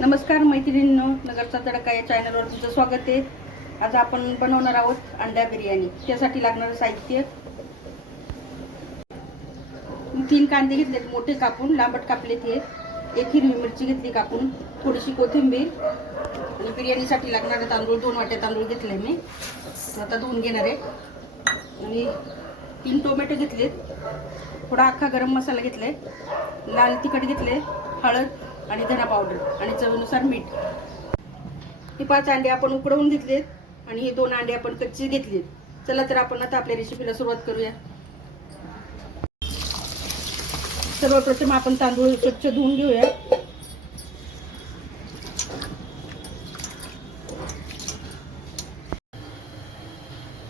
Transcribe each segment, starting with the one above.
नमस्कार मैत्रिणींनो, नगरचा तडका या चॅनलवर तुमचं स्वागत आहे. आज आपण बनवणार आहोत अंडा बिर्याणी. त्यासाठी लागणारं साहित्य: 3 कांदे घेतलेत मोठे कापून, लांबट कापलेत हे. 1 हिरवी मिरची घेतली कापून, थोडीशी कोथिंबीर आणि बिर्याणीसाठी लागणारे तांदूळ 2 वाट्या तांदूळ घेतले मी. आता धुवून घेणार आहे. आणि 3 टोमॅटो घेतलेत, थोडा अख्खा गरम मसाला घेतलाय, लाल तिखट घेतले, हळद आणि धना पावडर आणि चवीनुसार मीठ. हे 5 अंडे आपण उकडवून घेतलेत आणि हे 2 अंडे आपण कच्चे घेतलेत. चला तर आपण आता आपल्या रेसिपीला सुरुवात करूया. सर्वप्रथम आपण तांदूळ स्वच्छ धुवून घेऊया.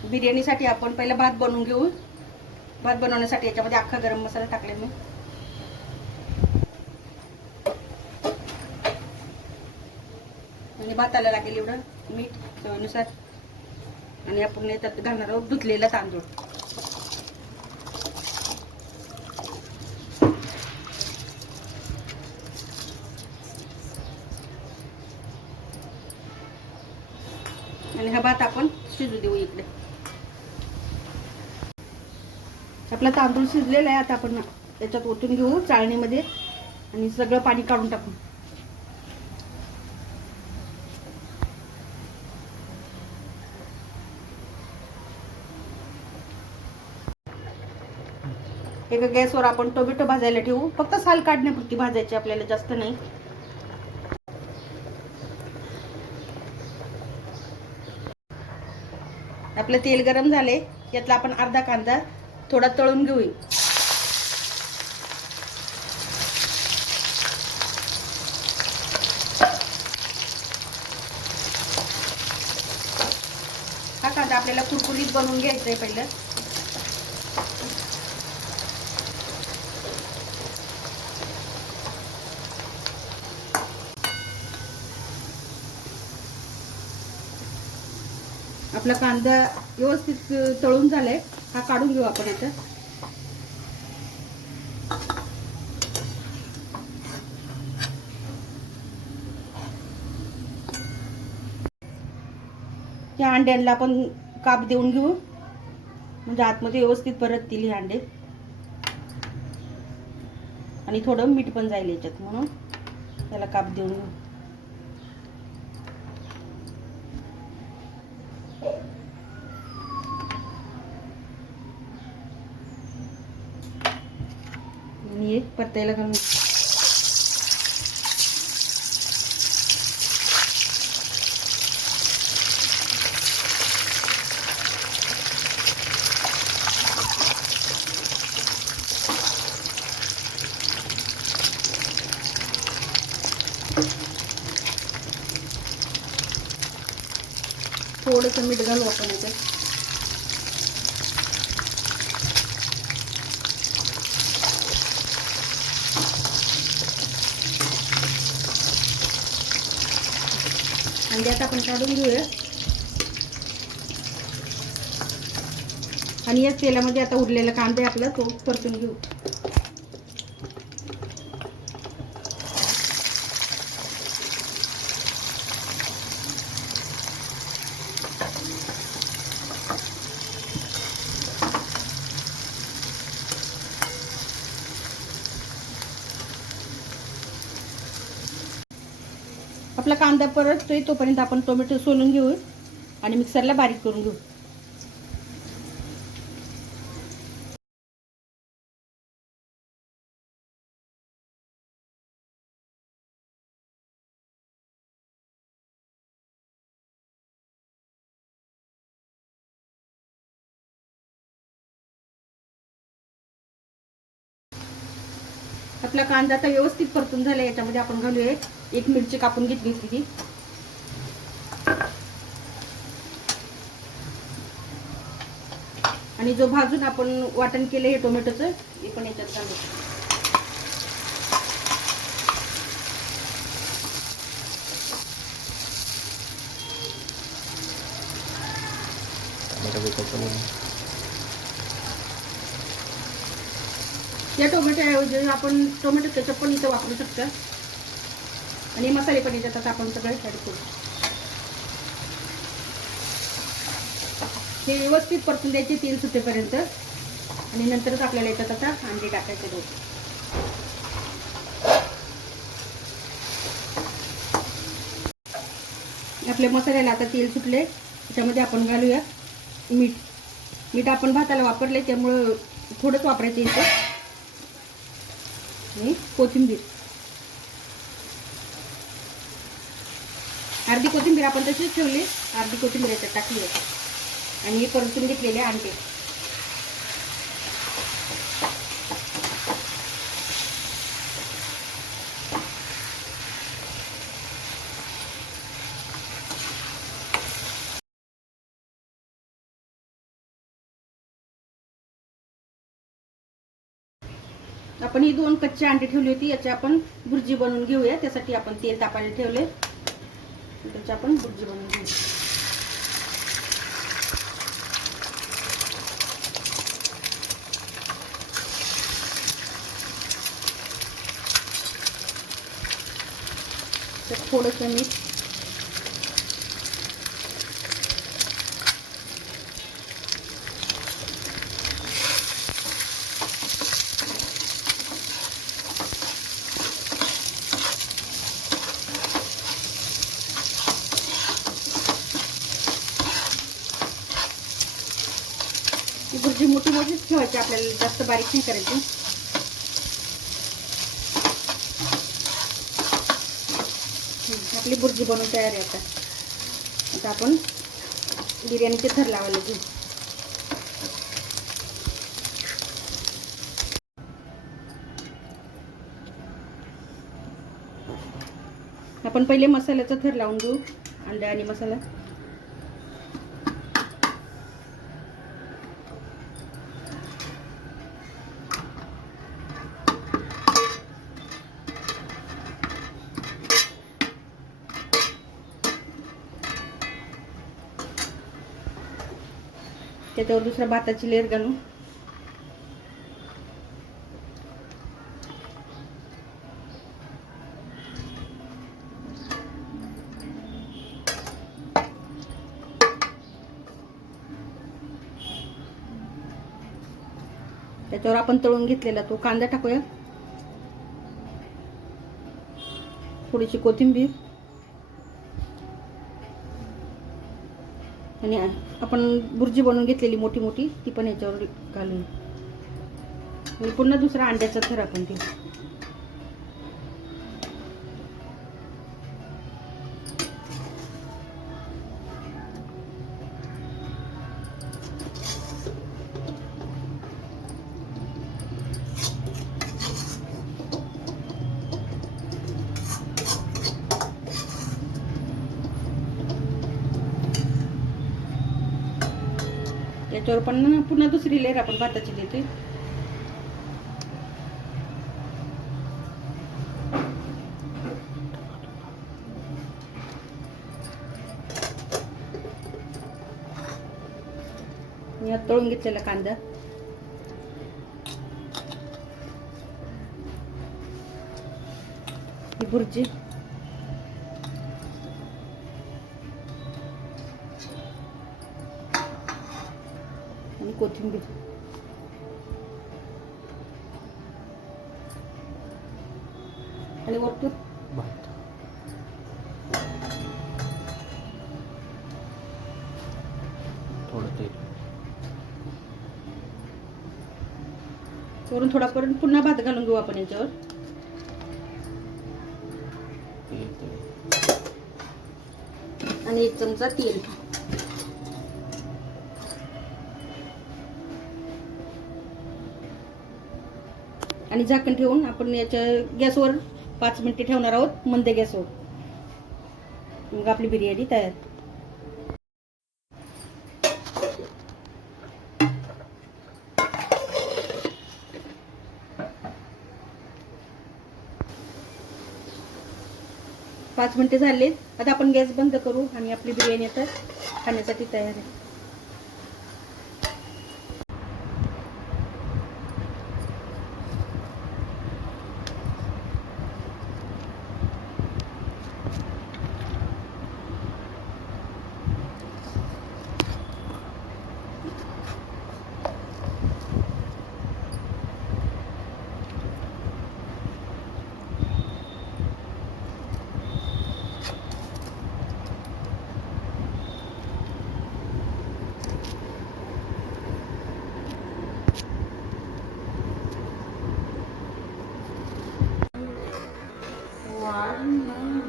बिर्याणीसाठी आपण पहिला भात बनवून घेऊ. भात बनवण्यासाठी याच्यामध्ये अख्खा गरम मसाला टाकले मी. आणि भाताला लागेल एवढं मीठ चवीनुसार. आणि आपण याच्यात घालणार आहोत धुतलेला तांदूळ. आणि हा भात आपण शिजू देऊ इकडे. आपला तांदूळ शिजलेला आहे. आता आपण याच्यात ओतून घेऊ चाळणीमध्ये आणि सगळं पाणी काढून टाकू. एका गॅसवर आपण टोमॅटो भाजायला ठेवू. फक्त साल काढण्यापुरती भाजायची, आपल्याला जास्त नाही. आपलं तेल गरम झाले. यातला आपण अर्धा कांदा थोडा तळून घेऊ. हा कांदा आपल्याला कुरकुरीत बनवून घ्यायचा आहे पहिलं. आपला कांदा व्यवस्थित तळून झालाय. हा काढून घेऊ आपण आता. या अंड्यांना आपण काप देऊन घेऊ, म्हणजे आतमध्ये व्यवस्थित परततील हे अंडे. आणि थोडं मीठ पण जाईल याच्यात, म्हणून त्याला काप देऊन घेऊ. आणि परतायला घालून थोडंसं मीठ घालू आपण याच्यात. अंडे आता आपण काढून घेऊया. आणि याच तेलामध्ये आता उरलेला कांदा आपला तो परतून घेऊ. आपला कांदा परततोय तोपर्यंत आपण टोमॅटो सोलून घेऊ आणि मिक्सरला बारीक करून घेऊ. आपला कांदा आता व्यवस्थित परतून झाला. याच्यामध्ये आपण घालूया 1 मिरची कापून घेतली होती ती. आणि जो भाजून आपण वाटण केलं हे टोमॅटोचं, हे पण याच्यात घालू. या टोमॅटोऐवजी आपण टोमॅटो केचप पण इथं वापरू शकता. आणि मसाले पण याच्यात आता आपण सगळे ॲड करू. हे व्यवस्थित परतून द्यायचे तेल सुटेपर्यंत आणि नंतरच आपल्याला याच्यात आता अंडे टाकायचे दोन. आपल्या मसाल्याला आता तेल सुटले. त्याच्यामध्ये आपण घालूया मीठ. मीठ आपण भाताला वापरले त्यामुळं थोडंच वापरायचं इथं. आणि कोथिंबीर, अर्धी कोथिंबीर आपण तशीच ठेवली, अर्धी कोथिंबीर याच्यात टाकली आहे. आणि हे परतून घेतलेले अंडे. आपण ही 2 कच्चे अंडे ठेवली होती, याची आपण भुर्जी बनवून घेऊया. त्यासाठी आपण तेल तापायला ठेवले, त्याची आपण भुर्जी बनवून घेऊ. थोडंसं मीठ, ही भुर्जी मोठी मोठीच ठेवायची आपल्याला, जास्त बारीक नाही करायची. आपली भुर्जी बनवून तयार आहे. आता आपण बिर्याणीचे थर लावायला घेऊ. आपण पहिले मसाल्याचा थर लावून घेऊ, अंडे आणि मसाला. त्याच्यावर दुसरा भाताची लेयर घालू. त्याच्यावर आपण तळून घेतलेला तो कांदा टाकूया, थोडीशी कोथिंबीर आणि आपण भुर्जी बनवून घेतलेली मोठी मोठी ती पण याच्यावर घालून. आणि पुन्हा दुसरा अंड्याचा थर आपण देऊ. याच्यावर पण पुन्हा दुसरी लेयर आपण भाताची देते. यात तळून घेतलेला कांदा, ही भुर्जी, आणि कोथिंबीर. आणि वरतून थोडं तेल, वरून थोडा करून पुन्हा भात घालून घेऊ आपण याच्यावर. आणि 1 चमचा तेल. आणि झाकण ठेवून आपण याच्या गॅसवर 5 मिनिटे ठेवणार आहोत, मंद गॅसवर. मग आपली बिर्याणी तयार. पाच मिनिटे झाले. आता आपण गॅस बंद करू आणि आपली बिर्याणी आता खाण्यासाठी तयार आहे. वाढ